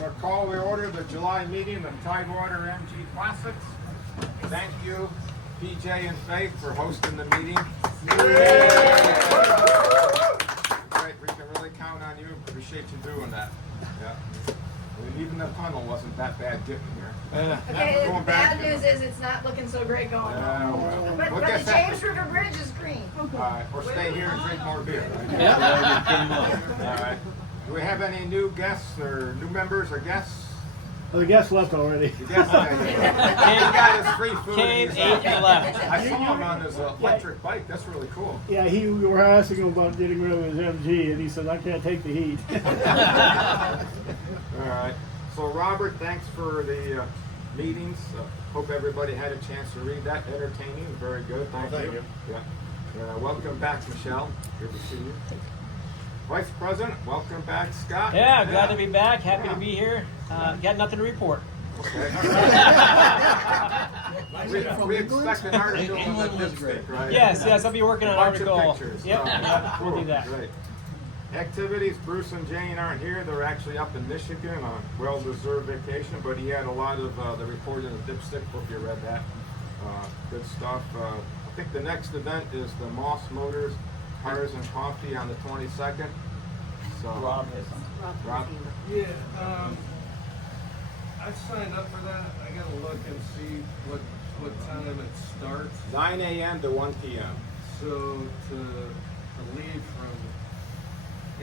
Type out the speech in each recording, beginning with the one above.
We'll call to order the July meeting of Tidewater MG Classics. Thank you, PJ and Faith, for hosting the meeting. Great, we can really count on you. Appreciate you doing that. Yeah. And even the tunnel wasn't that bad getting here. Okay, the bad news is it's not looking so great going on. But the James River Bridge is green. Or stay here and drink more beer. Right? Yeah. All right. Do we have any new guests or new members or guests? Well, the guest left already. The guest got his free food. Came, and ate, and left. I saw him on his electric bike. That's really cool. Yeah, we were asking him about getting rid of his MG, and he said, I can't take the heat. All right. So, Robert, thanks for the meetings. Hope everybody had a chance to read that. Entertaining. Very good. Thank you. Yeah. Welcome back, Michelle. Good to see you. Vice President, welcome back, Scott. Yeah, glad to be back. Happy to be here. Got nothing to report. Okay. we expect an article on the dipstick, right? Yes, I'll be working on an Bunch of article. pictures. Yep, Cool. we'll do that. Great. Activities, Bruce and Jane aren't here. They're actually up in Michigan on well-deserved vacation, but he had a lot of the report in the dipstick book. You read that. Good stuff. I think the next event is the Moss Motors Cars and Coffee on the 22nd. So, Rob has something. Rob? Yeah, I signed up for that. I gotta look and see what time it starts. 9 a.m. to 1 p.m. So to leave from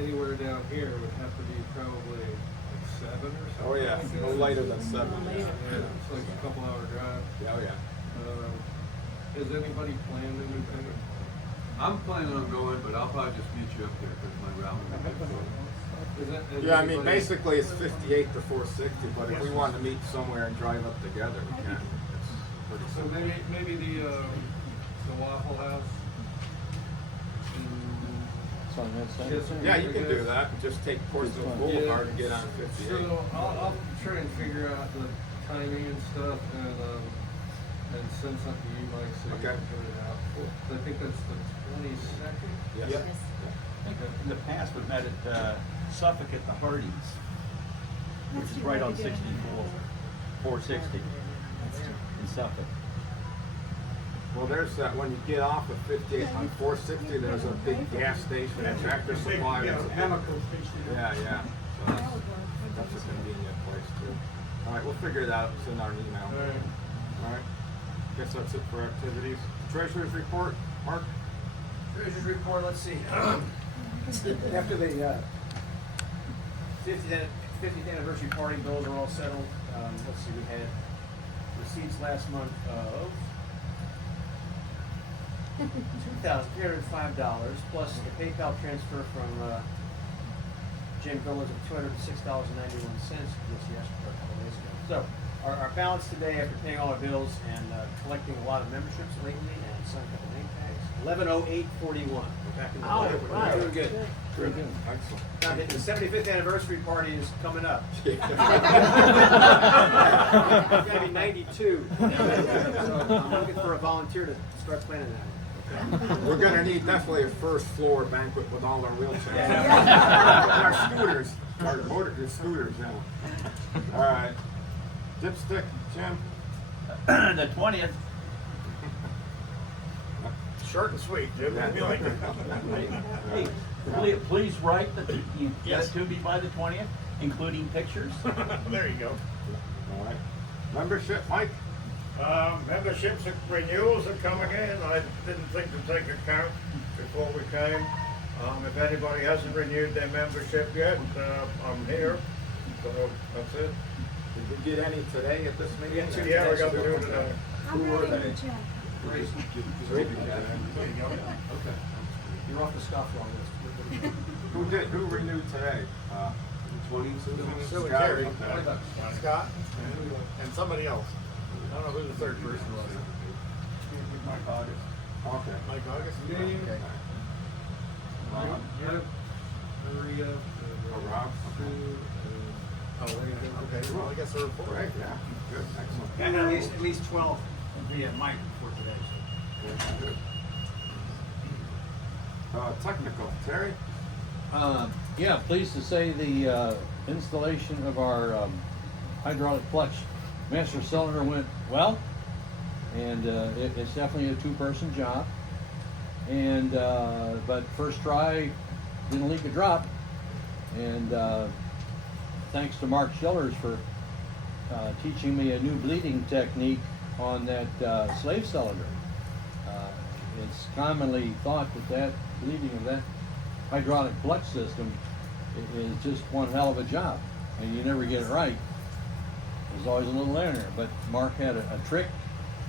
anywhere down here would have to be probably like 7 or something. Oh yeah, like no that. later than 7. Yeah, it's like a couple hour drive. Oh yeah. Is anybody planning anything? I'm planning on going, but I'll probably just meet you up there because my route will be good. Is Yeah, I mean, anybody- basically it's 58 to 460, but if we want to meet somewhere and drive up together, we can. It's pretty So simple. maybe the Waffle House. Yeah, you can do that. Just take Portsmouth Boulevard and get on 58. So I'll try and figure out the timing and stuff and send something to you, Mike, so you Okay. can put it out. I think that's the 22nd. Yes. Yep. I think that in the past, we've met at Suffolk at the Hardee's, which is right on 460 in Suffolk. Well, there's that, when you get off of 58 on 460, there's a big gas station and Tractor Supply. That's a chemical station. Yeah. So that's a convenient place too. All right, we'll figure it out. It's in our email. All right. Guess that's it for activities. Treasurer's report, Mark? Treasurer's report, let's see. After the 50th anniversary party, bills are all settled. Let's see, we had receipts last month of $2,305 plus the PayPal transfer from Jim Villas of $206.91 just yesterday, a couple days ago. So our balance today after paying all our bills and collecting a lot of memberships lately and signing a couple name tags, 1108.41. We're back in the Oh, black. wow. Doing good. Very good. Excellent. Now, the 75th anniversary party is coming up. It's gonna be 92. So I'm looking for a volunteer to start planning that. We're gonna need definitely a first floor banquet with all our wheelchairs. Our scooters, our scooters, yeah. All right. Dipstick, Jim? The 20th, Short and sweet, Jim. hey, please write that you get it to me by the 20th, including pictures. There you go. All right. Membership, Mike? Memberships renewals are coming in. I didn't think to take account before we came. If anybody hasn't renewed their membership yet, I'm here. So that's it. Did we get any today at this meeting? Yeah, we got to do today. Who were they? Great. Three? Okay. You're off the scofflaw list. Who renewed today? 20, Silly Scott? Terry. Okay. Scott and somebody else. I don't know who the third person was. Mike August. Okay. Mike August? Yeah. Okay. Maria. Oh, Rob? Sue, Oh, there you go. Okay, well, I guess they're four. Great, yeah. Good, excellent. And at least 12 will be at Mike for today. Good. Technical, Terry? Yeah, pleased to say the installation of our hydraulic clutch master cylinder went well, and it's definitely a two-person job. And but first try didn't leak a drop, and thanks to Mark Schillers for teaching me a new bleeding technique on that slave cylinder. It's commonly thought that bleeding of that hydraulic clutch system is just one hell of a job, and you never get it right. There's always a little error in there, but Mark had a trick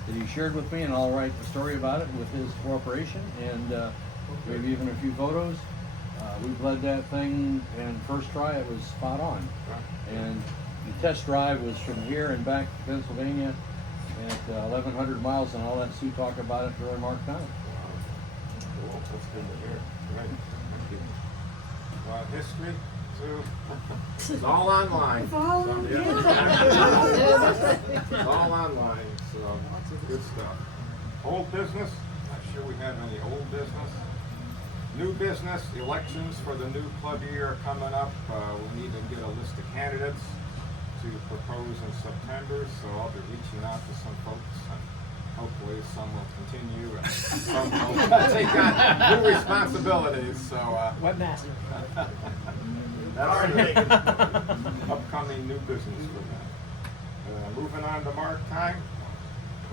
that he shared with me, and I'll write the story about it with his cooperation, and maybe even a few photos. We bled that thing, and first try it was spot on. And the test drive was from here and back to Pennsylvania at 1,100 miles, and I'll let Sue talk about it during Mark time. Cool, that's good to hear. Right. Thank you. History, Sue? It's all online. It's all So, on yeah. It's all online, so lots of good stuff. Old business, not sure we have any old business. New business, elections for the new club year are coming up. We need to get a list of candidates to propose in September, so I'll be reaching out to some folks, and hopefully some will continue and some will take on new responsibilities, so Webmaster. that's upcoming new business for them. Moving on to Mark time,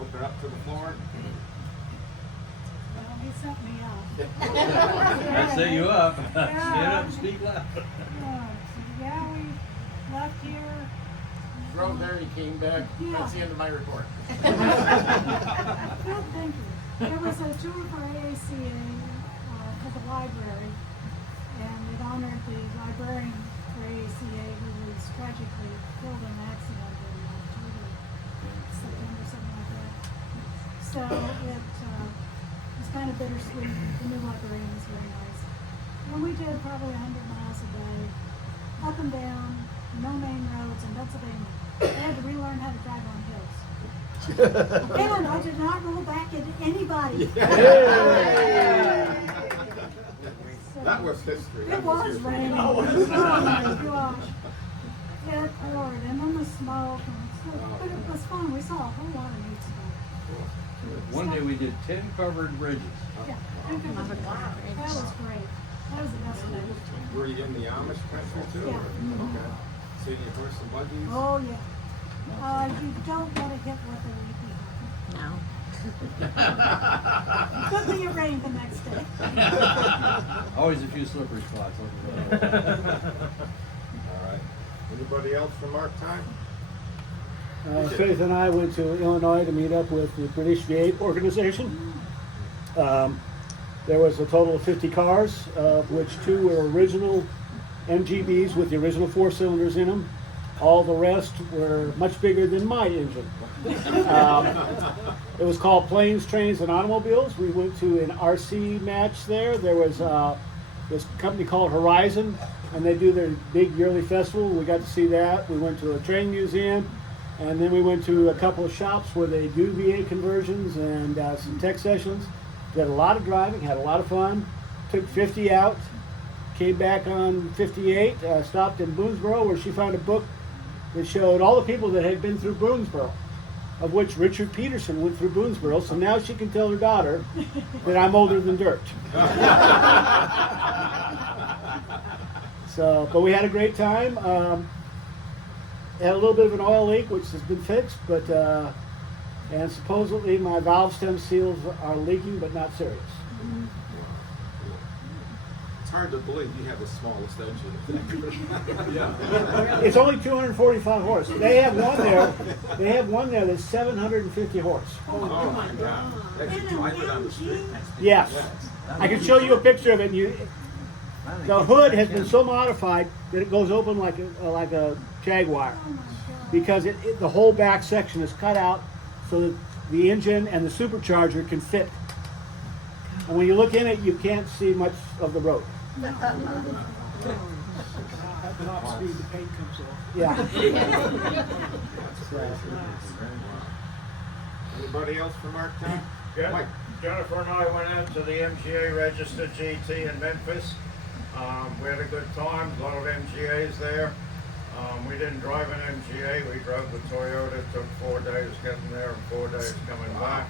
open up to the floor. Well, he set me up. I set you up. Stand up and speak loud. Yeah, we left here. Drove there, he came back, that's the end of my report. Good, thank you. There was a tour for AACA for the library, and it honored the librarian for AACA who was tragically killed in an accident in October, September, something like that. So it was kind of bittersweet. The new librarian was very nice. And we did probably 100 miles a day, up and down, no main roads in Pennsylvania. I had to relearn how to drive on hills. And I did not roll back into anybody. So, That was history. it was raining. Oh my gosh. It poured, and then the smoke, but it was fun. We saw a whole lot of neat stuff. One day we did 10 covered bridges. Yeah, that was great. That was the best day. Were you in the Amish country too? Yeah. Okay. See any horse and buggies? Oh, yeah. You don't want to hit what they were No. Could be a rain the next day. Always a few slippery spots. All right. Anybody else for Mark time? Faith and I went to Illinois to meet up with the British V8 organization. There was a total of 50 cars, of which 2 were original MGBs with the original 4 cylinders in them. All the rest were much bigger than my engine. It was called Planes, Trains, and Automobiles. We went to an RC match there. There was this company called Horizon, and they do their big yearly festival. We got to see that. We went to a train museum, and then we went to a couple of shops where they do V8 conversions and some tech sessions. Did a lot of driving, had a lot of fun. Took 50 out, came back on 58, stopped in Boonesboro where she found a book that showed all the people that had been through Boonesboro, of which Richard Peterson went through Boonesboro, so now she can tell her daughter that I'm older than dirt. So, but we had a great time. Had a little bit of an oil leak, which has been fixed, but and supposedly my valve stem seals are leaking, but not serious. It's hard to believe you have the smallest engine. Yeah. It's only 245 horse. They have one there. They have one there that's 750 horse. Oh my God. They should drive it on the street. Yes, I can show you a picture of it. The hood has been so modified that it goes open like a Jaguar, because the whole back section is cut out so that the engine and the supercharger can fit. And when you look in it, you can't see much of the road. At top speed, the paint comes off. Yeah. Anybody else for Mark time? Yeah. Mike. Jennifer and I went out to the MGA registered GT in Memphis. We had a good time, a lot of MGAs there. We didn't drive an MGA, we drove the Toyota. It took 4 days getting there and 4 days coming back.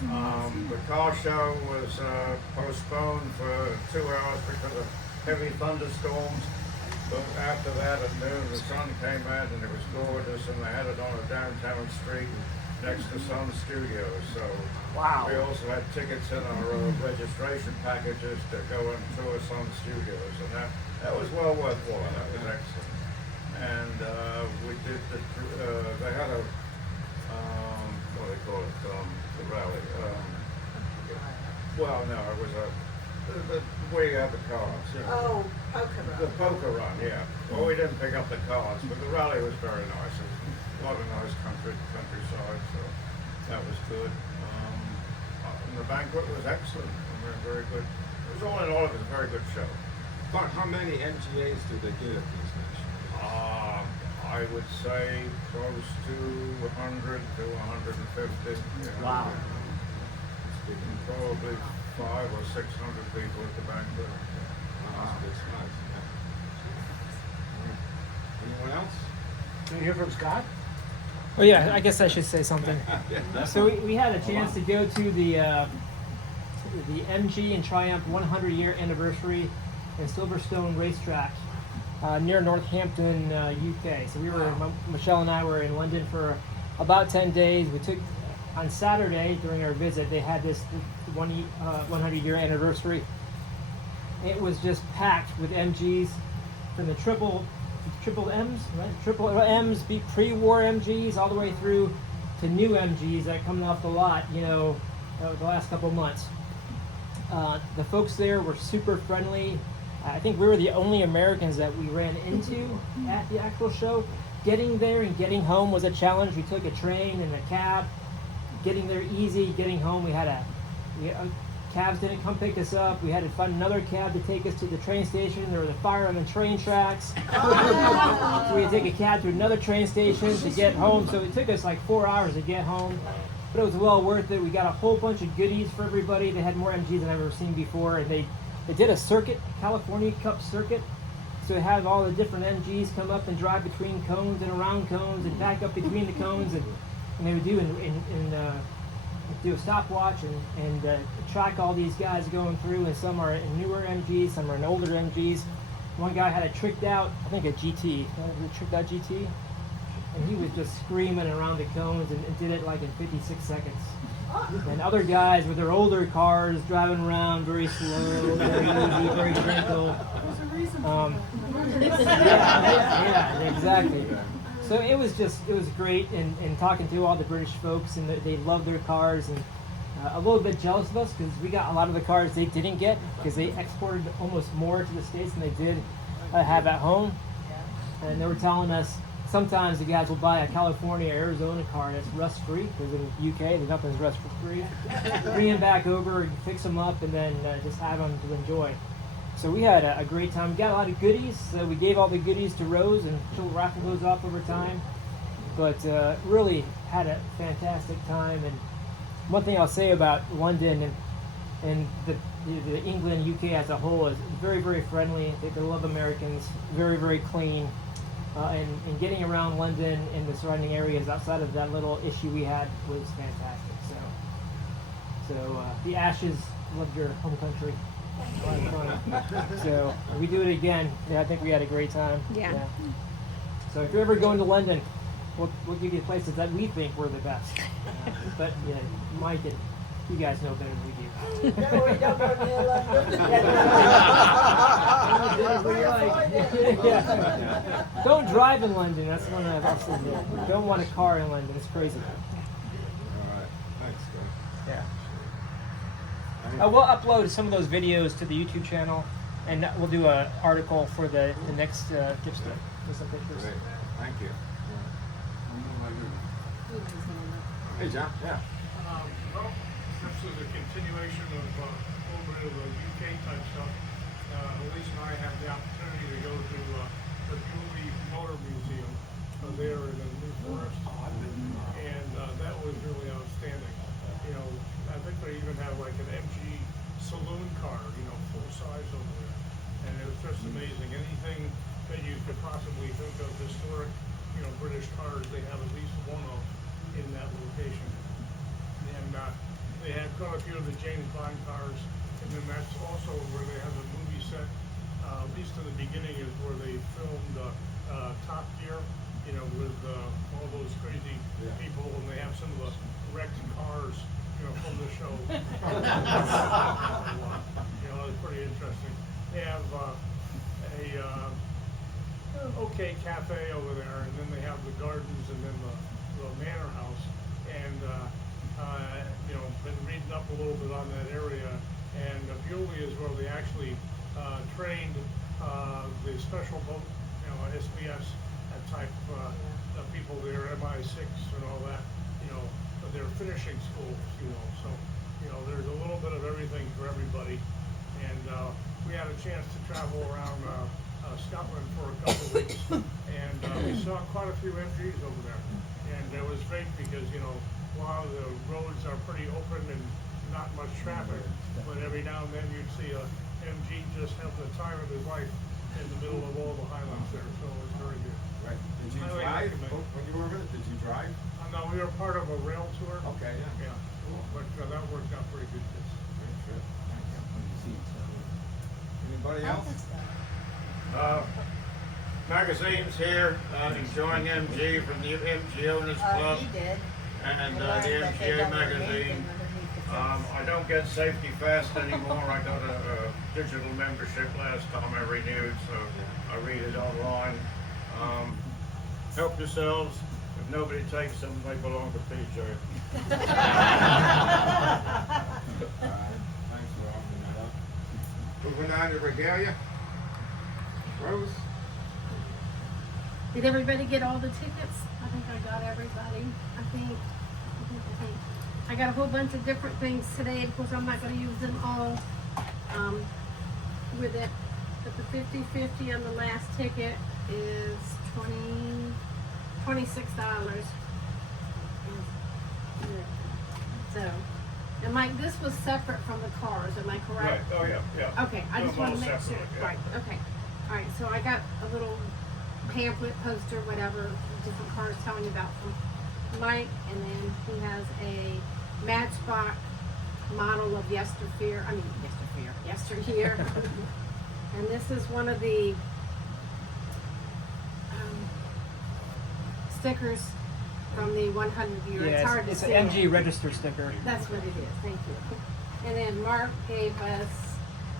The car show was postponed for 2 hours because of heavy thunderstorms. But after that, at noon, the sun came out and it was gorgeous, and they had it on a downtown street next to Sun Studios. So we also had tickets in our registration packages to go and tour Sun Studios, and that was well worthwhile. That was excellent. And we did they had a what do they call it, the rally. Well, no, it was where you have the cars. You know. Oh, poker run. The poker run, yeah. Well, we didn't pick up the cars, but the rally was very nice. It was a lot of nice countryside, so that was good. And the banquet was excellent. I mean, very good. It was all in all, it was a very good show. How many MGAs do they get at these nations? I would say close to 100 to 150. Yeah. Wow. And probably 500 or 600 people at the banquet. That's nice. Yeah. Anyone else? Can you hear from Scott? Oh yeah, I guess I should say something. So we had a chance to go to the MG and Triumph 100-year anniversary in Silverstone Racetrack near Northampton, UK. So we were, Michelle and I were in London for about 10 days. We took, on Saturday during our visit, they had this 100-year anniversary. It was just packed with MGs from the triple M's, right? Triple M's, pre-war MGs, all the way through to new MGs that coming off the lot, you know, the last couple of months. The folks there were super friendly. I think we were the only Americans that we ran into at the actual show. Getting there and getting home was a challenge. We took a train and a cab. Getting there easy, getting home, cabs didn't come pick us up. We had to find another cab to take us to the train station. There was a fire on the train tracks. So we had to take a cab to another train station to get home. So it took us like 4 hours to get home. But it was well worth it. We got a whole bunch of goodies for everybody. They had more MGs than I've ever seen before. And they did a circuit, California Cup circuit. So it had all the different MGs come up and drive between cones and around cones and back up between the cones. And they would do a stopwatch and track all these guys going through, and some are in newer MGs, some are in older MGs. One guy had a tricked out, I think a GT, a tricked out GT, and he was just screaming around the cones and did it like in 56 seconds. And other guys with their older cars driving around very slow, very easy, very gentle. There's a reason for Yeah, exactly. So it was great, and talking to all the British folks, and they love their cars, and a little bit jealous of us because we got a lot of the cars they didn't get because they exported almost more to the States than they did have at home. And they were telling us sometimes the guys will buy a California, Arizona car that's rust-free, because in the UK nothing's rust-free. Bring them back over, fix them up, and then just have them to enjoy. So we had a great time. We got a lot of goodies. So we gave all the goodies to Rose, and she'll raffle those off over time. But really had a fantastic time. And one thing I'll say about London and the England, UK as a whole is very, very friendly. They love Americans. Very, very clean. And getting around London and the surrounding areas outside of that little issue we had was fantastic. So the Ashes loved your home country. So we do it again. Yeah, I think we had a great time. Yeah. So if you're ever going to London, we'll give you places that we think were the best. But yeah, Mike and you guys know better than we do. No, we don't go near London. Yeah. Don't drive in London. That's one of the things. Don't want a car in London. It's crazy. All right. Thanks, Scott. Yeah. We'll upload some of those videos to the YouTube channel, and we'll do an article for the next gift store with some pictures. Great. Thank you. Hey, John. Yeah. Well, this is a continuation of a little bit of the UK type stuff. Elise and I had the opportunity to go to the Bewley Motor Museum there in the New Forest, and that was really outstanding. You know, I think they even have like an MG saloon car, you know, full size over there, and it was just amazing. Anything that you could possibly think of, this cars they have at least one of in that location. And they had quite a few of the James Bond cars, and then that's also where they have a movie set, at least in the beginning is where they filmed Top Gear, you know, with all those crazy people, and they have some of the wrecked cars, you know, from the show. You know, it's pretty interesting. They have okay cafe over there, and then they have the gardens, and then the manor house, and you know, been reading up a little bit on that area, and Bewley is where they actually trained the special boat, you know, SBS type people there, MI6 and all that, you know, but they're finishing schools, you know, so, you know, there's a little bit of everything for everybody, and we had a chance to travel around Scotland for a couple of weeks, and we saw quite a few MGs over there, and it was great because, you know, a lot of the roads are pretty open and not much traffic, but every now and then you'd see a MG just have the time of his life in the middle of all the highlands there, so it was very good. Right. Did you Highly drive recommend. when you were over there? Did you drive? No, we were part of a rail tour. Okay, yeah. Yeah, but that worked out pretty good. Great trip. Anybody else? Magazines here, enjoying MG from the MG Owners Club. He did. And We the learned that they MGA got their magazine. name underneath the fence. I don't get Safety Fast anymore. I got a digital membership last time I renewed, so I read it online. Help yourselves. If nobody takes them, they belong to PJ. Thanks for offering that up. Moving on to regalia. Rose? Did everybody get all the tickets? I think I got everybody. I think. I got a whole bunch of different things today. Of course, I'm not going to use them all with it. But the 50/50 on the last ticket is $26. So, and Mike, this was separate from the cars. Am I correct? Right. Oh yeah, yeah. Okay, I Do just them all want to make sure. separately, yeah. Right, okay. All right, so I got a little pamphlet, poster, whatever, different cars telling you about from Mike, and then he has a Matchbox model of yesteryear. And this is one of the stickers from the 100 year. It's hard to it's see. an MG register sticker. That's what it is. Thank you. And then Mark gave us.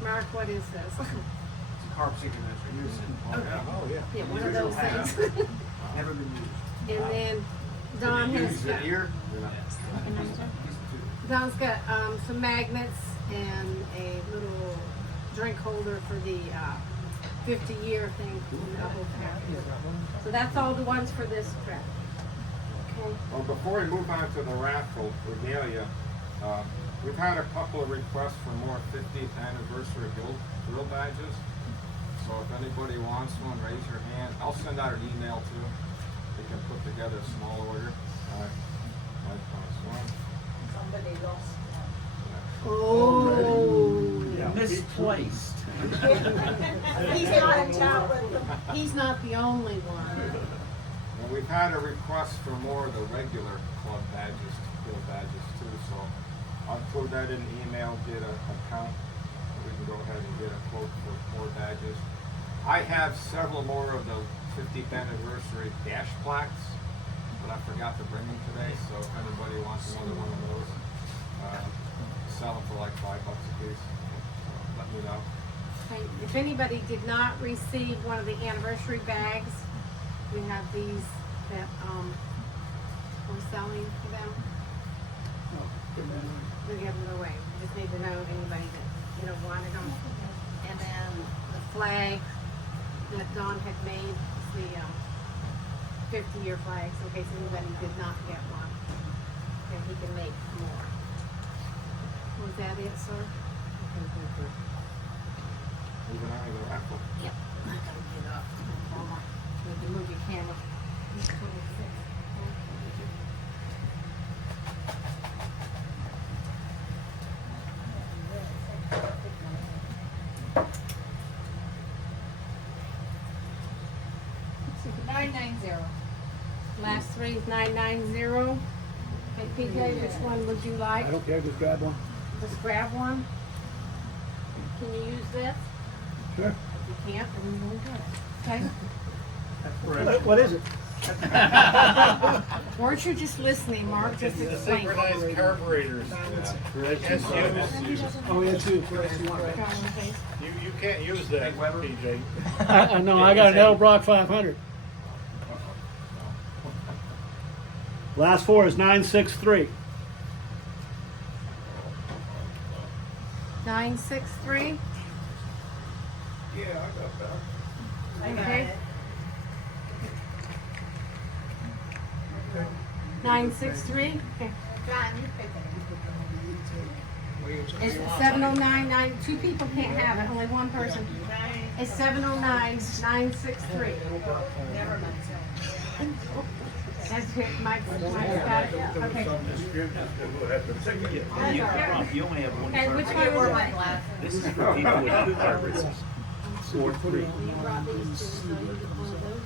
Mark, what is this? It's a carb signature. Okay. Oh, yeah. Yeah, one of those things. Never been used. And then Don has Use it got, here? Don's got some magnets and a little drink holder for the 50-year thing. So that's all the ones for this trip. Okay. Well, before we move on to the raffle regalia, we've had a couple of requests for more 50th anniversary grill badges. So if anybody wants one, raise your hand. I'll send out an email too. They can put together a small order. Somebody lost Oh. Misplaced. He's not in town with them. He's not the only one. And we've had a request for more of the regular club badges, grill badges too. So I'll include that in the email, get a count. We can go ahead and get a quote for more badges. I have several more of the 50th anniversary dash plaques, but I forgot to bring them today. So if anybody wants another one of those, sell them for like $5 a piece. So let me know. Okay. If anybody did not receive one of the anniversary bags, we have these that we're selling for them. We give them away. We just need to know anybody that wanted them. And then the flag that Don had made, the 50-year flags, in case anybody did not get one, and he can make more. Was that it, sir? Moving on to the raffle. Yep. I gotta get up. Need to move your camera. 26. Last three is 990. Okay, PJ, which one would you like? I don't care, just grab one. Just grab one. Can you use this? Sure. If you can't, then we won't get it. Okay? What is it? Weren't you just listening, Mark? Just The explain. synchronized carburetors. Oh, yeah, too. You can't use that, PJ. I know, I got an Edelbrock 500. Last four is 963. 963. Yeah, I got that. Okay. 963. Okay. John, you pick it. It's 709. Two people can't have it. Only one person. It's 709 963. Never mind. That's it. Mike's got it. Okay. We'll have to take it. You only have one. And which carburetor. one Where was my it? glasses? This is for people with two carburetors. Or three. You brought these two, so you get one of those.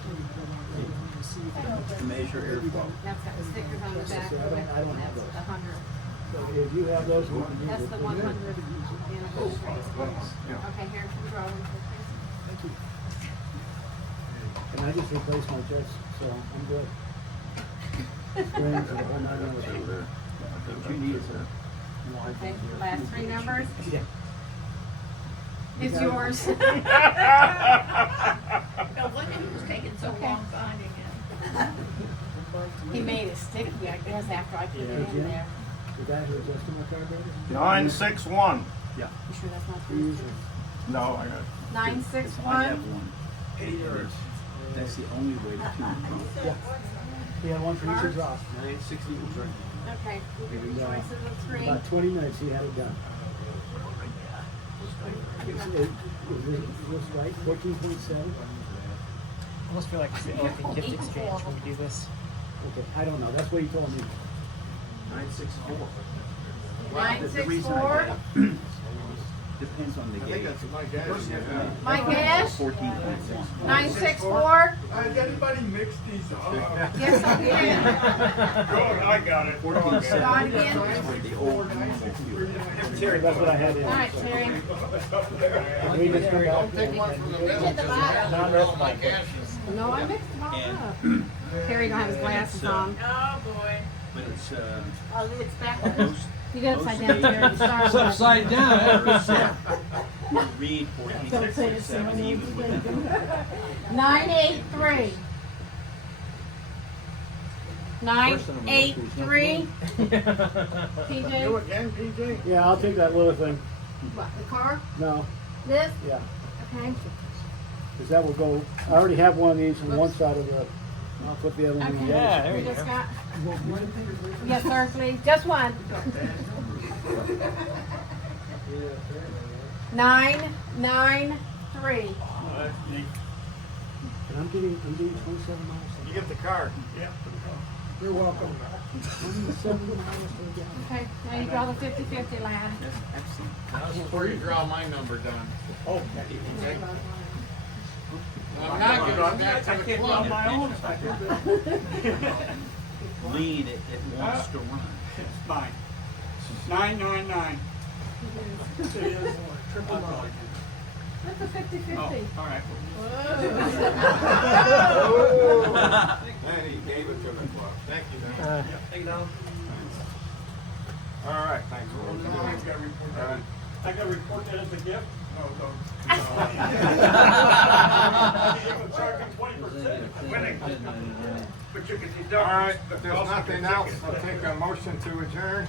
To measure airflow. That's got the stickers on the back of it. That's the 100. If you have those, we can use That's it. the 100 anniversary. Okay, here's some drawings. And I just replaced my jets, so I'm good. Springs and the whole nine yards. What you need is a. Okay, last three numbers. Yeah. It's yours. No wonder he was taking so long finding it. He made it sticky, I guess, after I put it in there. The guy who adjusted my carburetor? 961. Yeah. You sure that's not He yours? usually. No, I got it. I have 961. one. That's the only way to tune. Yeah. He had one for each exhaust. 960 was right. Okay, we'll give you choices of three. About 20 minutes he had it done. Is this right? 14.7? I almost feel like it's the Elephant Gift Exchange when we do this. Okay, I don't know. That's what he told me. 964. The 964. Depends on the gauge. my gas. My gas. 14.1. 964. Has anybody mixed these up? Yes, I did. Good, I got it. 14.7. Start again. The old one. Terry, that's what I had in. All right, Terry. We just come back. We did the bottom. Not that's my No, I mixed them all up. Terry don't have his glasses on. Oh, boy. But it's, Oh, it's backwards. most, You got upside down, Terry. Sorry. It's upside down. read 14.67 even with that. 983. 983. PJ, You again, PJ? Yeah, I'll take that little thing. what, the car? No, This? yeah. Okay. Because that will go, I already have one of these on one side of the, I'll put the other one in the Okay. other. Yeah, there We you just go. got. Yes, sir, please. Just one. 993. And I'm getting 27 miles. You get the card. Yeah. You're welcome. 27 miles per gallon. Okay, now you draw the 50-50, lad. That's before you draw my number down. Oh. I'm not giving that to the club. Lead, it wants to run. It's fine. 999. Triple nine. That's a 50-50. All right. And he gave it to the club. Thank you, man. Thank you, Donald. All right, thanks. I got to report All right. that. I got to report that as a gift? No, don't. I'm charging 20% winning. But you can deduct. All right, if there's nothing else, I'll take a motion to adjourn.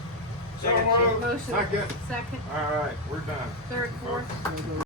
So moved. Motion. Second. Second, All right, we're done. third, fourth.